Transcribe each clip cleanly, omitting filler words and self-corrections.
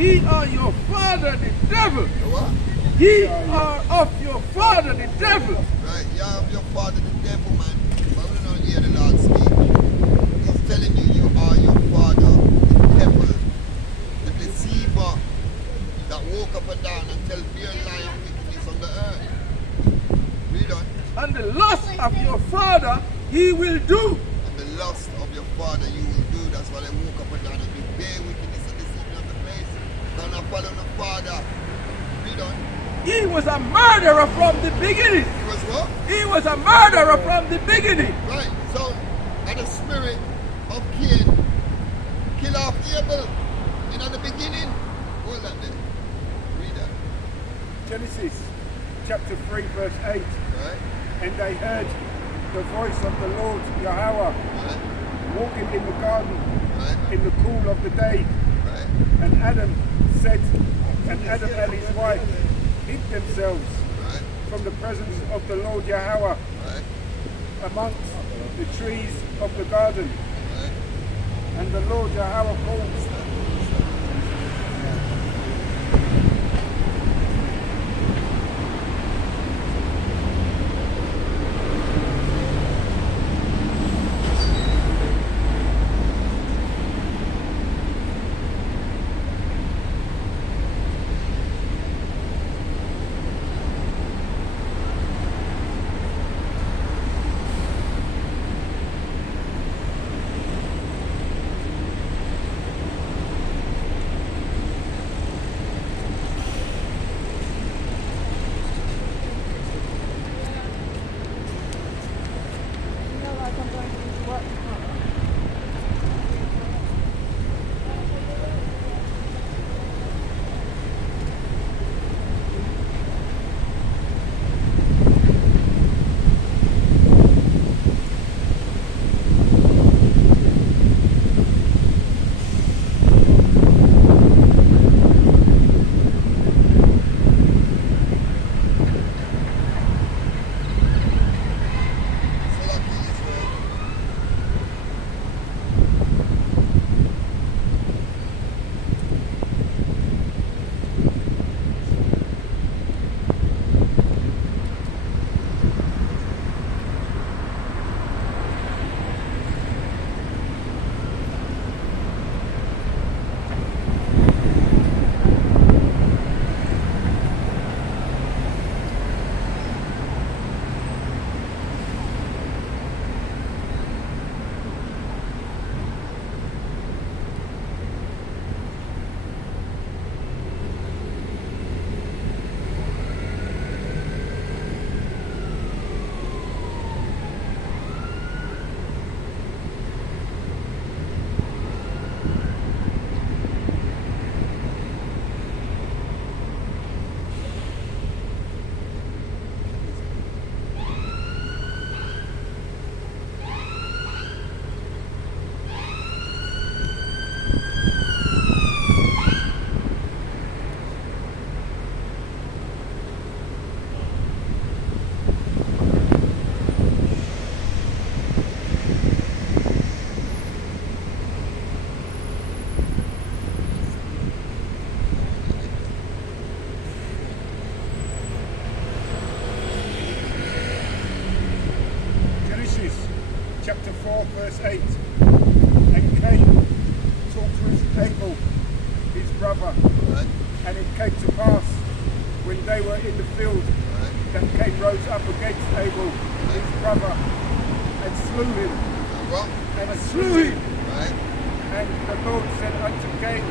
Ye are your father the devil. The what? Ye are of your father the devil. Right, you have your father the devil, man. But we don't hear the Lord speak. He's telling you, you are your father, the devil, the deceiver that woke up and down and tell mere lie and wickedness on the earth. Read on. And the lust of your father ye will do. And the lust of your father you will do. That's why they woke up and down and do bare wickedness and deceiving of the place. They're not following the father. Read on. He was a murderer from the beginning. He was what? He was a murderer from the beginning. Right, so, and the spirit of Cain kill off Abel in the beginning. Hold that there. Read that. Genesis chapter 3 verse 8. Right, And they heard the voice of the Lord Yahweh right, walking in the garden right, in the cool of the day. right, And Adam and his wife hid themselves right, from the presence of the Lord Yahweh right, amongst the trees of the garden. right. And the Lord Yahweh called Salaki Israel. Genesis chapter 4 verse 8. And Cain talked with Abel, his brother. Right, And it came to pass, when they were in the field, right. that Cain rose up against Abel, his brother, and slew him. And what? And slew him. Right, And the Lord said unto Cain,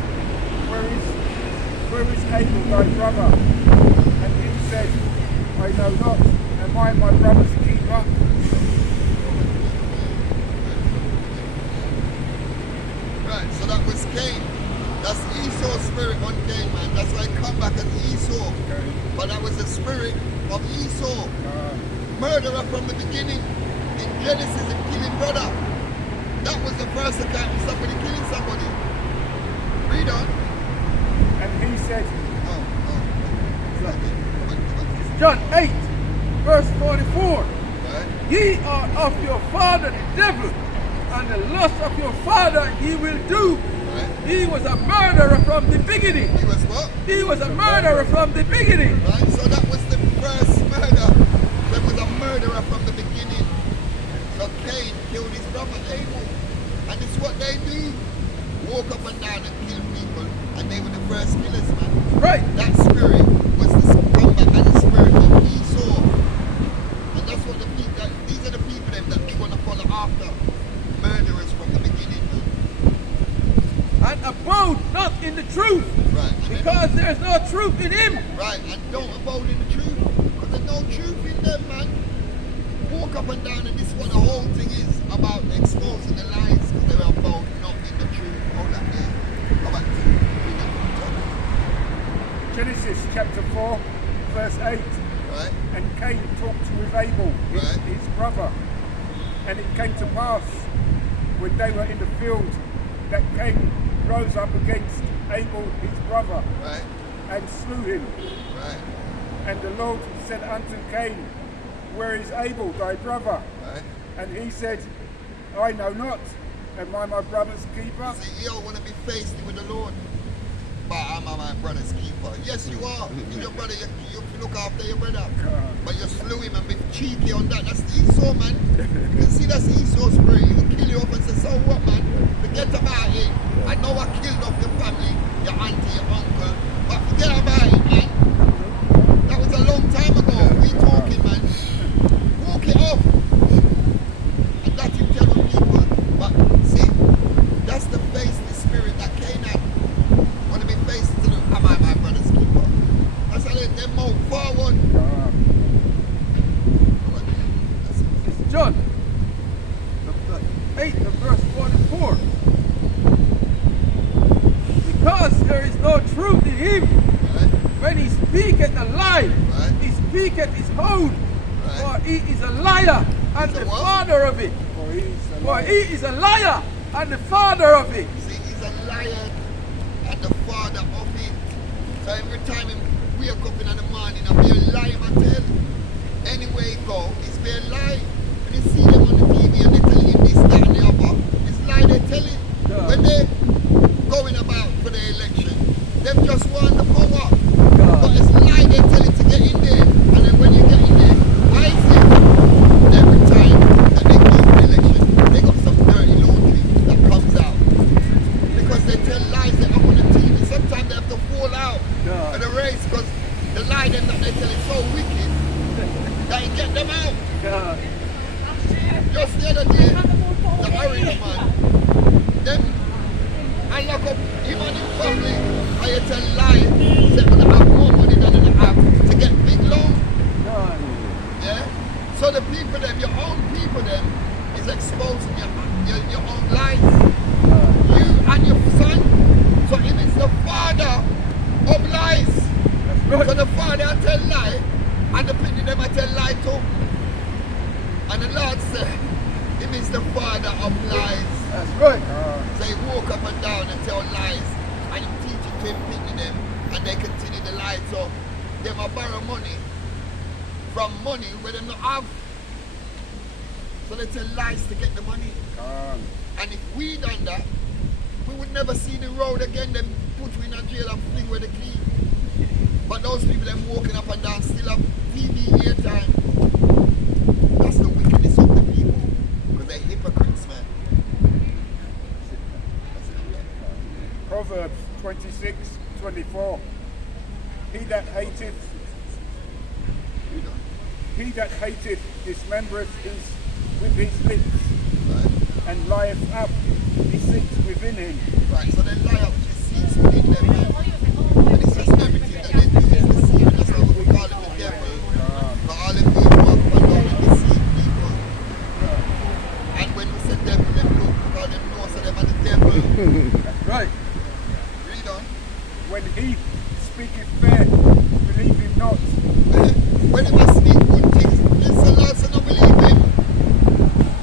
Where is Abel thy brother? And he said, I know not. Am I my brother's keeper? right. So that was Cain. That's Esau's spirit on Cain, man. That's why he come back as Esau. But that was the spirit of Esau. Murderer from the beginning. In Genesis, and killing brother. That was the first account of somebody killing somebody. Read on. And he said, John 8, verse 44. Right, Ye are of your father the devil, and the lust of your father ye will do. right, He was a murderer from the beginning. He was what? He was a murderer from the beginning. Right? So that was the first murder. There was a murderer from the beginning. So Cain killed his brother Abel. And it's what they do. Walk up and down and kill people. And they were the first killers, man. Right. That spirit was the combat and the spirit of Esau. And that's what the people, these are the people them that we want to follow after. Murderers from the beginning, man. And abode not in the truth. Right. And Because there's no truth in him. right, and don't abode in the truth. Because there's no truth in them, man. Walk up and down, and this is what the whole thing is about, exposing the lies, because they're abode not in the truth. Hold that there. How about read that from the top? Genesis chapter 4, verse 8. Right? And Cain talked with Abel, Right. his brother. And it came to pass, when they were in the field, that Cain rose up against Abel, his brother, Right? and slew him. Right? And the Lord said unto Cain, Where is Abel, thy brother? Right? And he said, I know not. Am I my brother's keeper? See, you don't want to be faced with the Lord. But I'm my brother's keeper. Yes, you are. You're your brother, you look after your brother. But you slew him and be cheeky on that. That's Esau, man. You can see that's Esau's spirit. He will kill you up and say, so what, man? Forget about it. I know I killed off your family, your auntie, your uncle. But forget about it, man. That was a long time ago. We talking, man. Walk it off. And that you tell the people. But see, that's the face, the spirit that Cain had. Want to be faced to the, am I my brother's keeper? That's how they move forward. It's John, chapter 8, and verse 44. Because there is no truth in him, Right? when he speaketh a lie, Right. he speaketh his own. Right. For he is a liar and He's a the what? father of it. For he is the For Lord. he is a liar and the father of it. See, he's a liar and the father of it. So every time he wake up in the morning and be a lie, I tell. Anywhere he go, he's be a lie. When you see them on the TV and they telling him this, that and the other, it's lie they tell him. Yeah. When they going about for the election, them just want the power. God. But it's lie they tell him to get in there. And then when you get in there, I see every time that they go for the election, they got some dirty laundry that comes out. Because they tell lies that up on the TV. Sometimes they have to fall out God. of the race because the lie them that they tell is so wicked that it get them out. God. Just the other day, the orange man, them, I lock up him and his family, and you tell lie, they're going to have more money than they have to get big loan. God. Yeah? So the people them, your own people them, is exposing your own lies. You and your son. So if it's the father of lies, That's so right. the father tell lie, and the people them I tell lie too. And the Lord said, him is the father of lies. That's right. So he walk up and down and tell lies, and he teach it to him, people them, and they continue the lies. So they might borrow money from money where they not have. So they tell lies to get the money. And if we done that, we would never see the road again. Them put we in a jail and fling with the key. But those people them walking up and down still have TV airtime. That's the wickedness of the people. Because they're hypocrites, man. Proverbs 26:24. He that hateth, You know, he that hateth dismembereth his with his lips, right? and lieth up deceit within him. Right, so they lie up deceits within them, man. And it's just everything that they do is deceiving. That's why we call them the devil. But all them do is walk up and down and deceive people. And when we say devil, them look, because them know so them are the devil. That's right. Read on. When he speaketh fair, believe him not. When he must speak good things, listen, Lord, so don't believe him.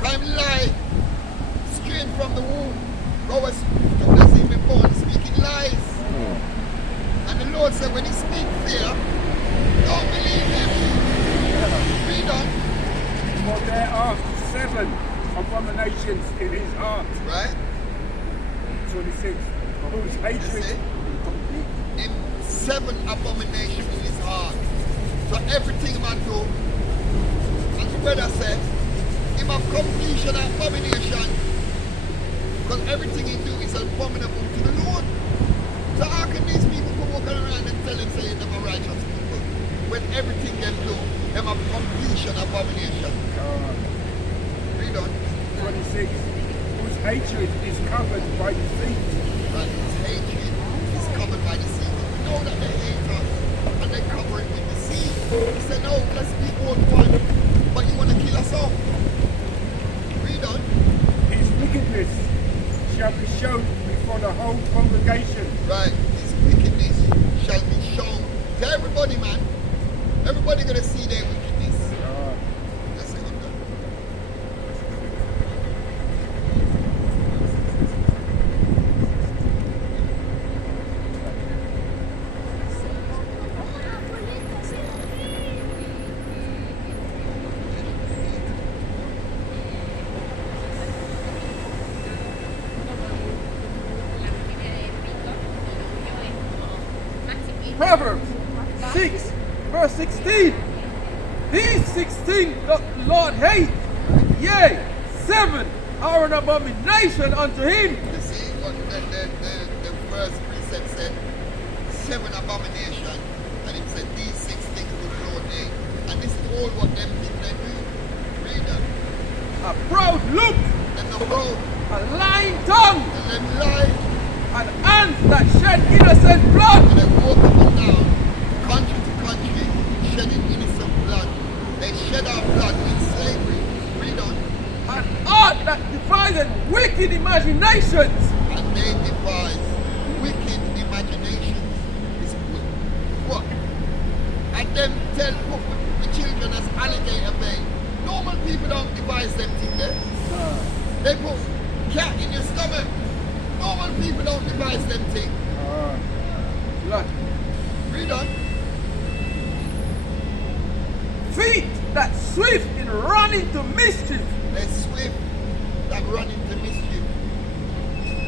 Come lie, straight from the womb. Go as even born, speaking lies. And the Lord said, when he speaks fear, don't believe him. Read on. For there are 7 abominations in his heart. Right? 26. Who You hatred. see? Him 7 abominations in his heart. So everything man do, as the brother said, him have completion and abomination. Because everything he do is abominable to the Lord. So how can these people go walking around and tell him saying them are righteous people? When everything them do, them have completion abomination. Read on. 26. Whose hatred is covered by deceit. Right, his hatred is covered by deceit. You know that they hate us and they cover it with deceit. He said, no, let's be all one. But you want to kill us all. Read on. His wickedness shall be shown before the whole congregation. Right, his wickedness shall be shown to everybody, man. Everybody gonna see their wickedness. That's it, I'm done. Proverbs 6, verse 16. These 16 doth the Lord hate. Yea, 7 are an abomination unto him. You see what the first precept said? 7 abomination. And it said these 6 things will the Lord hate. And this is all what them people they do. Read that. A proud look, Them the road, a lying tongue, and them lie, and hands that shed innocent blood. and they walk up and down, country to country, shedding innocent blood. They shed our blood in slavery. Read on. An heart that deviseth wicked imaginations. And they devise wicked imaginations. It's what? And them tell put the children as alligator bait. Normal people don't devise them things there. They put cat in your stomach. Normal people don't devise them things. Blood. Read on. Feet that swift in running to mischief. They swift that run into mischief.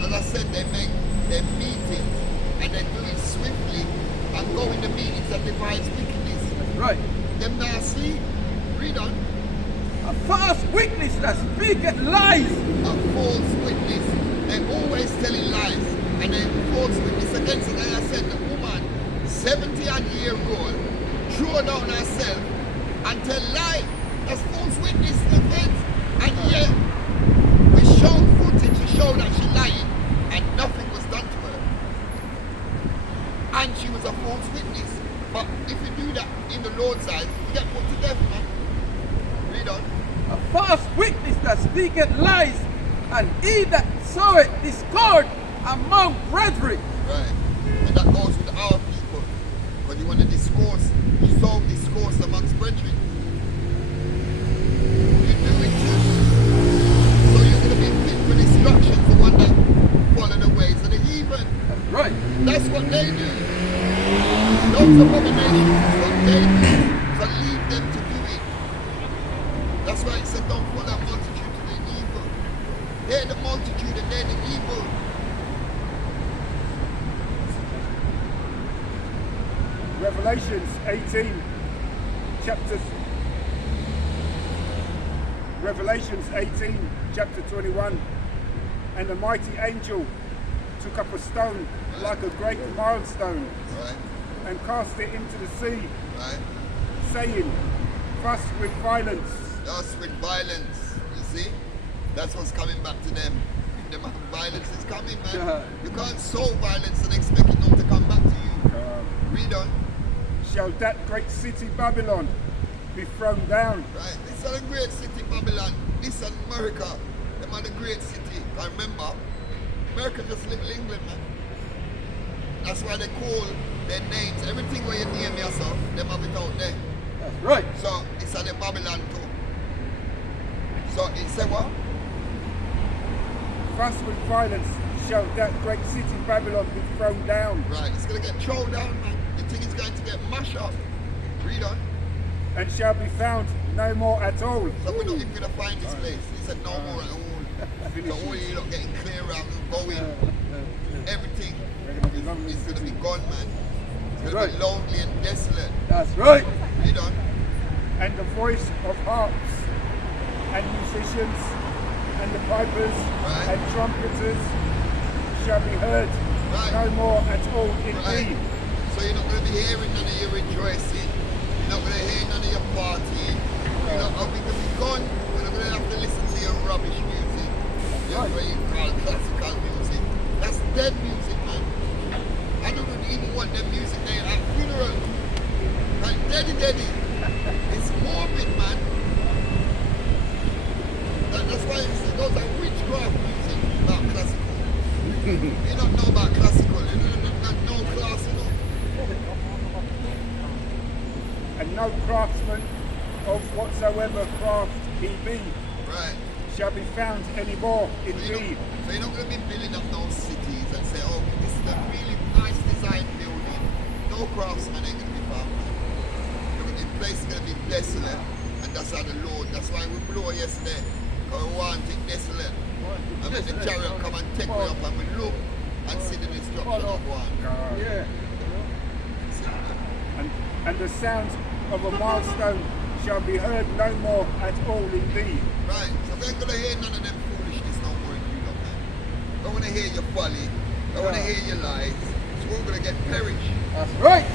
As I said, they make their meetings and they do it swiftly and go in the meetings that devise wickedness. Right. Them not asleep. Read on. A false witness that speaketh lies. A false witness. They always telling lies. And they false witness against it. Like I said, the woman, 70-odd-year-old, throw down herself and tell lie. That's false witness offense. And yet, we showed footage to show that she lying and nothing was done to her. And she was a false witness. But if you do that in the Lord's eyes, you get put to death, man. Read on. A false witness that speaketh lies. And he that soweth discord among brethren. Right. And that goes with our people. Because you want to discourse, sow discourse amongst brethren. You do it too. So you're going to be fit for destruction, the one that follow the ways of the heathen. That's right. That's what they do. Those abominations is what they do. So leave them to do it. That's why it said don't follow a multitude to the evil. They're the multitude and they're the evil. Revelations 18, chapter Revelations 18, chapter 21. And the mighty angel took up a stone like a great milestone Right? and cast it into the sea, Right? saying, thus with violence. Thus with violence, you see? That's what's coming back to them. The violence is coming, man. Yeah. You can't sow violence and expect it not to come back to you. Read on. Shall that great city Babylon be thrown down, Right? This is a great city, Babylon. This is America. Them are the great city. I remember, America just little England, man. That's why they call their names. Everything where you name yourself, them have it out there. That's right. So it's a the Babylon too. So it said what? thus with violence shall that great city Babylon be thrown down, Right, it's gonna get thrown down, man. The thing is going to get mashed up. Read on. and shall be found no more at all. So we're not even gonna find this place. He said no more at all. So all you lot getting clear out and going. Everything. Lonely It's going to be city. gone, man. It's going Right. to be lonely and desolate. That's right. Read on. And the voice of harps and musicians and the pipers Right. and trumpeters shall be heard Right. no more at all Right. indeed. So you're not going to be hearing none of your rejoicing. You're not going to hear none of your partying. You're not going to be gone. You're not going to have to listen to your rubbish music. Your what you call classical music. That's dead music, man. I don't even want them music there at funeral. Like daddy. It's morbid, man. That's why those are witchcraft music about classical. You don't know about classical. You don't know classical. And no craftsman of whatsoever craft he be Right. shall be found any more So indeed. you're not going to be building up those cities and say, oh, this is a really nice design building. No craftsman ain't going to be found. The place is going to be desolate. And that's how the Lord, that's why we blow yesterday. Because we want it desolate. And when the chariot come and take me up and we look and see the destruction of one. Yeah. And the sound of a milestone shall be heard no more at all indeed. Right, so we ain't going to hear none of them foolishness no more in you, man. Don't want to hear your folly. Don't want to hear your lies. So we're going to get perished. That's right.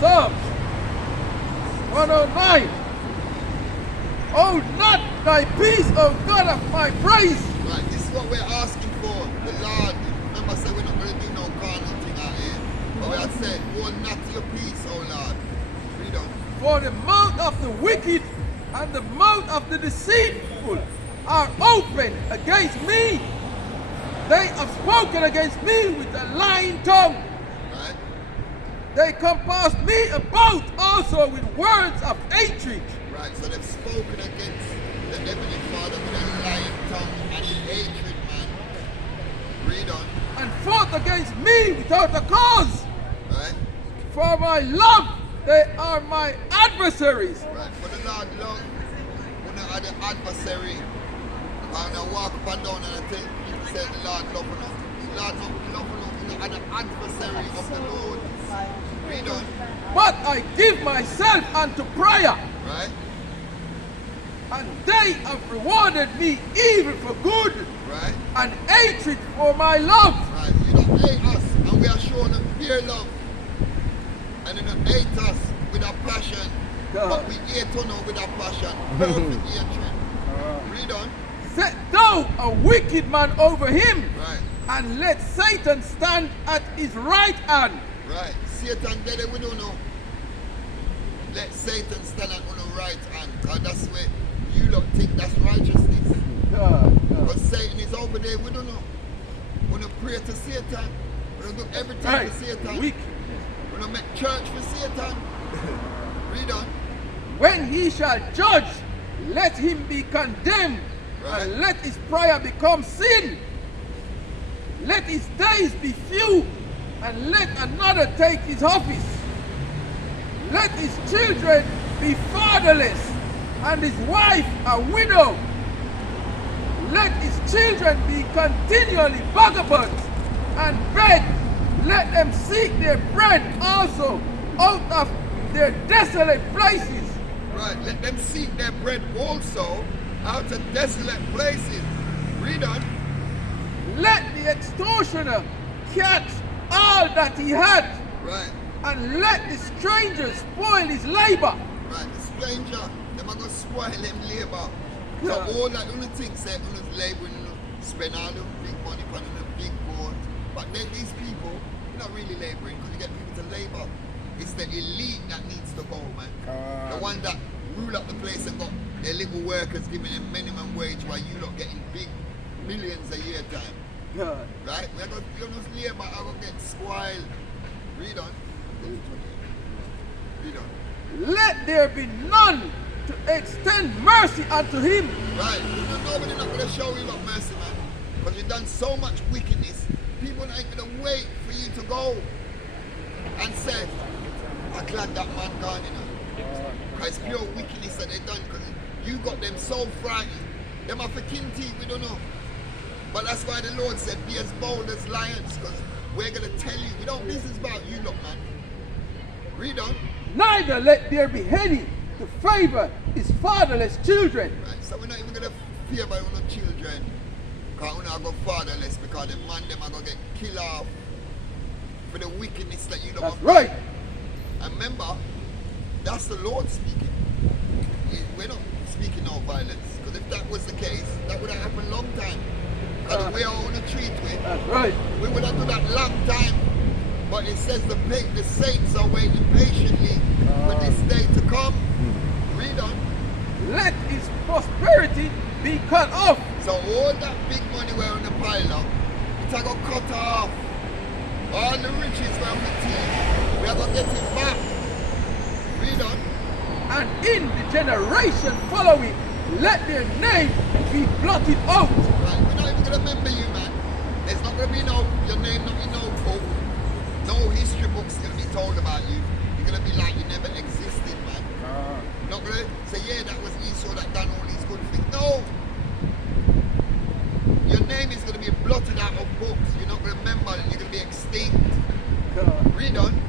Psalms 109. Oh, not thy peace, O God of my praise. Right, this is what we're asking for. The Lord, remember I said we're not going to do no carnal thing out here. But we have said, hold not your peace, O Lord. Read on. For the mouth of the wicked and the mouth of the deceitful are open against me. They have spoken against me with a lying tongue. Right? They compassed me about also with words of hatred. Right, so they've spoken against the Heavenly Father with a lying tongue and hatred, man. Read on. And fought against me without a cause. Right? For my love, they are my adversaries. Right, for the Lord love, when I had an adversary, and I walk up and down and I tell people say the Lord love us. The Lord love us, you had an adversary of the Lord. Read on. But I give myself unto prayer, Right? and they have rewarded me evil for good, Right? and hatred for my love. Right. You don't hate us and we are showing them their love. And you don't hate us with a passion. But we hate on them with a passion. Perfect hatred. Read on. Set thou a wicked man over him, Right. and let Satan stand at his right hand. Right. Satan dead we don't know. Let Satan stand at on the right hand. Because that's where you lot think that's righteousness. But Satan is over there, we don't know. We don't pray to Satan. We don't do everything Right. for Satan. Weak. We don't make church for Satan. Read on. When he shall judge, let him be condemned, Right. and let his prayer become sin. Let his days be few, and let another take his office. Let his children be fatherless, and his wife a widow. Let his children be continually vagabonds and beg. Let them seek their bread also out of their desolate places. Right. Let them seek their bread also out of desolate places. Read on. Let the extortioner catch all that he had, Right. and let the stranger spoil his labor. Right. The stranger, them are going to spoil him labor. So Yeah. all that only things say on his labor, spend all the big money on the big boat. But then these people, you're not really laboring because you get people to labor. It's the elite that needs to go, man. The one that rule up the place and got their little workers giving them minimum wage while you lot getting big millions a year time. God. Right? We're going to labor, I'm going to get spoiled. Read on. Read on. Let there be none to extend mercy unto him. Right? Nobody's not going to show you lot mercy, man. Because you've done so much wickedness. People ain't going to wait for you to go and say, I'm glad that man gone, you know. Because it's pure wickedness that they done. Because you got them so frightened. Them are for kin teeth, we don't know. But that's why the Lord said, be as bold as lions, because we're going to tell you. We don't business about you lot, man. Read on. Neither let there be any to favor his fatherless children. Right, so we're not even going to fear by our children. Because we're not going to fatherless, because the man them are going to get killed off for the wickedness that you don't That's have. right. And remember, that's the Lord speaking. We're not speaking no violence. Because if that was the case, that would have happened long time. Because the way I want to treat with, That's right. we would have done that long time. But it says the saints are waiting patiently for this day to come. Read on. Let his prosperity be cut off. So all that big money we're on the pile up, it's going to cut off. All the riches we're on the team, we are going to get it back. Read on. And in the generation following, let their name be blotted out. Right, we're not even going to remember you, man. There's not going to be your name not in no book. No history books going to be told about you. You're going to be like you never existed, man. Not going to say, yeah, that was Esau that done all these good things. No. Your name is going to be blotted out of books. You're not going to remember it. You're going to be extinct. Read on.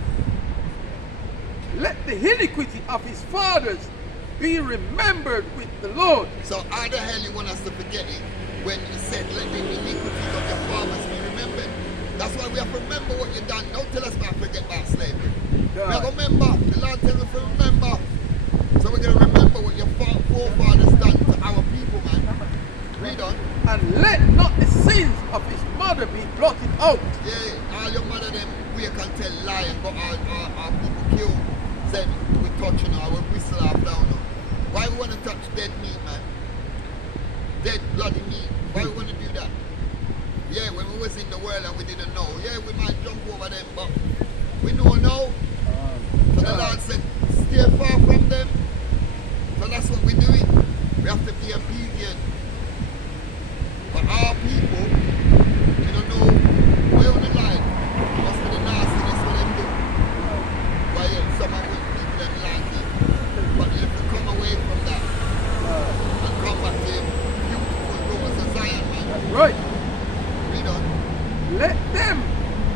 Let the iniquity of his fathers be remembered with the Lord. So how the hell you want us to forget it when you said let the iniquities of your fathers be remembered? That's why we have to remember what you've done. Don't tell us about forget about slavery. We have to remember. The Lord tells us to remember. So we're going to remember what your forefathers done to our people, man. Read on. And let not the sins of his mother be blotted out. Yeah, all your mother them we can tell lie and got our people killed. Said we touching her, we whistle her down. Why we want to touch dead meat, man? Dead bloody meat. Why we want to do that? Yeah, when we was in the world and we didn't know. Yeah, we might jump over them, but we don't know. So the Lord said, stay far from them. So that's what we're doing. We have to be obedient. But our people, we don't know where on the line. What's the nastiness what they do. Why some of the people them like it. But you have to come away from that. And come back to beautiful rose of Zion, man. That's right. Read on. Let them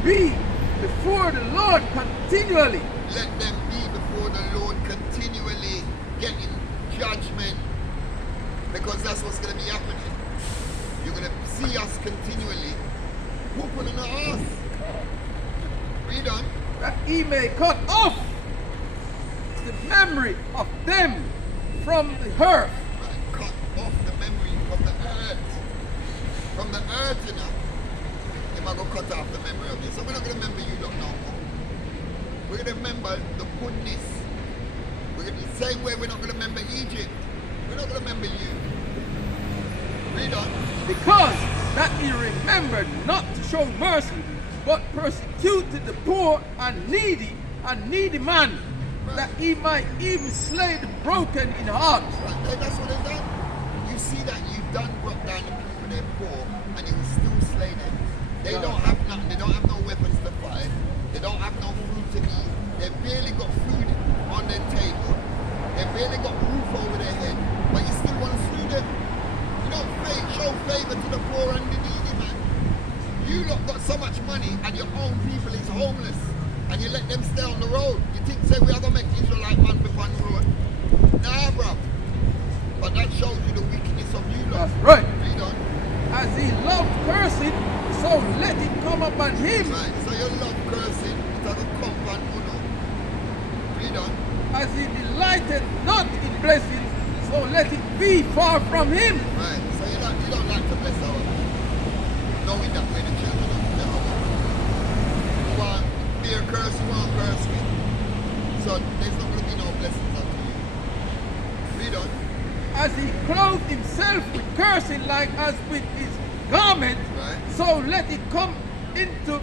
be before the Lord continually. Let them be before the Lord continually, getting judgment, because that's what's going to be happening. You're going to see us continually whooping on our ass. Read on. That he may cut off the memory of them from the earth. Right, cut off the memory from the earth. From the earth, you know. You're going to cut off the memory of you. So we're not going to remember you lot no more. We're going to remember the goodness. We're going to the same way we're not going to remember Egypt. We're not going to remember you. Read on. Because that he remembered not to show mercy, but persecuted the poor and needy man, Right. that he might even slay the broken in heart. Right, that's what they've done. You see that you've done brought down the people they're poor, and you will still slay them. They don't have nothing. They don't have no weapons to fight. They don't have no food to eat. They've barely got food on their table. They've barely got roof over their head. But you still want to slew them. You don't show favor to the poor and the needy, man. You lot got so much money and your own people is homeless. And you let them stay on the road. You think, say, we are going to make Israelite man before on the road? Nah, bro. But that shows you the wickedness of you lot. That's right. Read on. As he loved cursing, so let it come upon him. Right, so you love cursing, it has a come upon Uno. Read on. As he delighted not in blessings, so let it be far from him. Right, so you don't like to bless our knowing that we're the children of the devil. You want be a curse, you want to curse me. So there's not going to be no blessings unto you. Read on. As he clothed himself with cursing like as with his garment, Right. so let it come into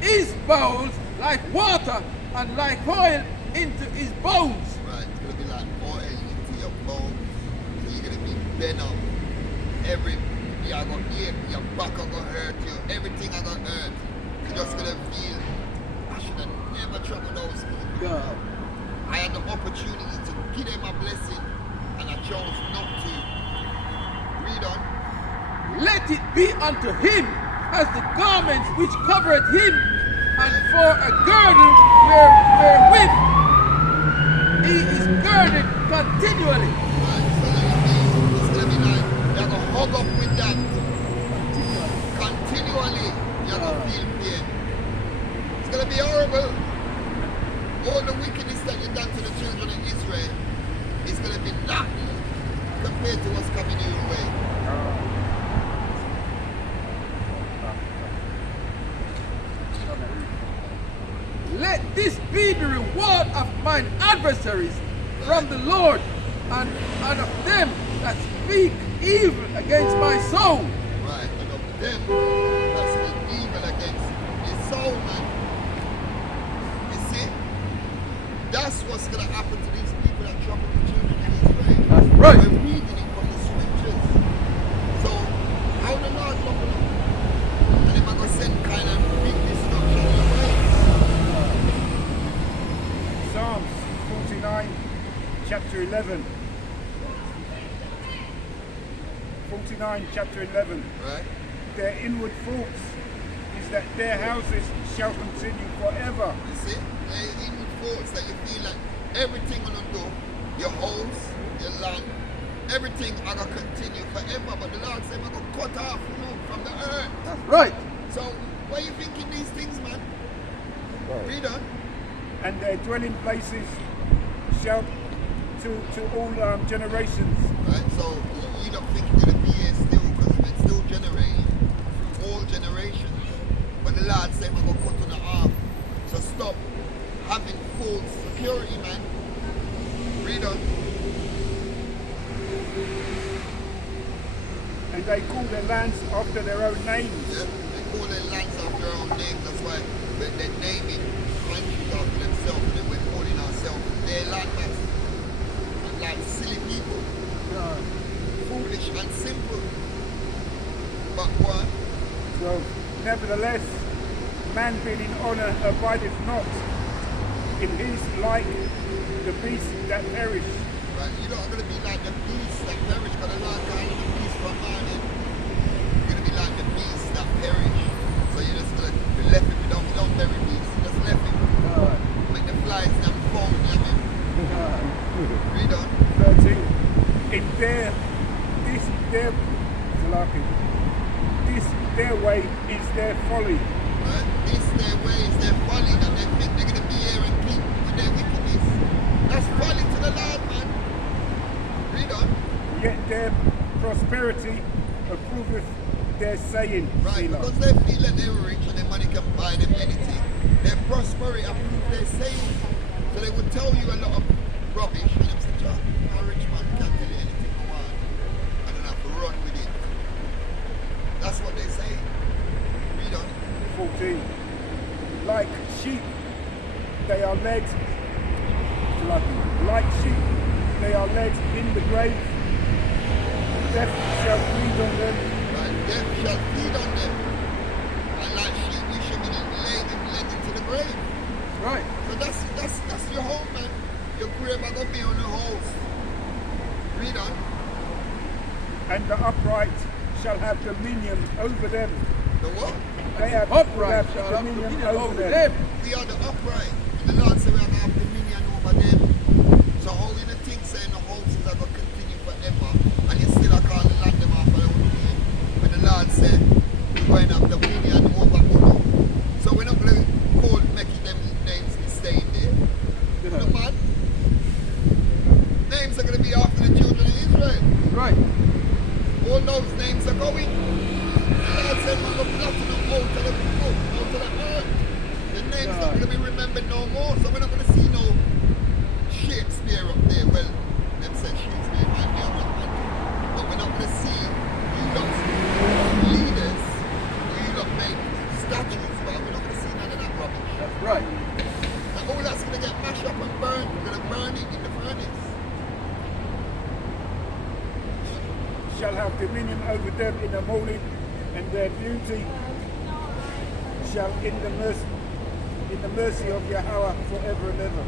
his bowels like water and like oil into his bones. Right, it's going to be like oil into your bones. So you're going to be bent up. You're going to ache, your back are going to hurt you, everything are going to hurt. You're just going to feel, I should have never troubled those people. God. I had the opportunity to give them a blessing and I chose not to. Read on. Let let it be unto him as the garments which covereth him, and for a girdle wherewith he is girded continually. Right, so it's gonna be like you're gonna hug up with that. Continually, you're gonna feel pain. It's gonna be horrible. All the wickedness that you've done to the children of Israel is gonna be nothing compared to what's coming your way. Let this be the reward of mine adversaries from the Lord, and of them that speak evil against my soul. Right, and of them that speak evil against his soul, man. You see? That's what's gonna happen to these people that trouble the children of Israel. That's right. We're reading it from the scriptures. So, how the Lord love them? And if I'm gonna send kind of big destruction your way. Psalms 49, chapter 11. 49, chapter 11. Right? Their inward thoughts is that their houses shall continue forever. You see? There is even thoughts that you feel like everything gonna do, your house, your land, everything are gonna continue forever. But the Lord said, I'm gonna cut off you from the earth. That's right. So, why are you thinking these things, man? Read on. And their dwelling places shall to all generations. Right? So, you don't think you're gonna be here still because it's still generating through all generations. But the Lord said, I'm gonna cut on the off. So stop having false security, man. Read on. And they call their lands after their own names. Yeah? They call their lands after their own names. That's why they're naming countries after themselves, and then we're calling ourselves their landmass. And like silly people. Foolish and simple. But what? So, nevertheless, man being in honour abideth not in his like the beasts that perish. Right? You're not going to be like the beasts that perish, because the Lord calling the beasts from man. You're going to be like the beasts that perish. So you're just going to be left if you don't bury beasts. Just left it. Make the flies them fall, you know. Read on. 13. In their way is their folly. Right? This their way is their folly that they think they're going to be here and keep with their wickedness. That's folly to the Lord, man. Read on. Yet their prosperity approveth their saying. Right, Selah. because they feel that they're rich and their money can buy them anything. Their prosperity approves their saying. So they would tell you a lot of rubbish and they say, John, a rich man can't tell you anything I want. I don't have to run with it. That's what they say. Read on. 14. Like sheep, they are led. Like sheep, they are led in the grave. Death shall feed on them. Right, death shall feed on them. And like sheep, we should be led into the grave. Right. So that's your home, man. Your grave are going to be on the house. Read on. And the upright shall have dominion over them. The what? They have Upright will shall have have dominion dominion over over them. them. We are the upright. The Lord said we are going to have dominion over them. So how you think saying the houses are going to continue forever and you still are calling land them off their own name? When the Lord said we're going to have dominion over Uno. So we're not going to call making them names be staying there. You know, man? Names are going to be after the children of Israel. Right. All those names are going. The Lord said we're going to blot them out of the book, out of the earth. The name's not going to be remembered no more, so we're not going to see no Shakespeare up there. Well, them said Shakespeare might be up there, but we're not going to see you lot leaders, you lot make statues, but we're not going to see none of that rubbish. That's right. Now all that's going to get mashed up and burned. We're going to burn it in the furnace. Shall have dominion over them in the morning, and their beauty shall in the mercy of Yahweh forever and ever.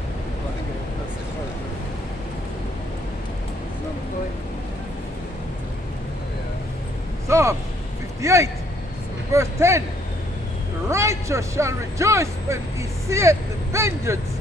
Psalms 50. 58, verse 10. The righteous shall rejoice when he seeth the vengeance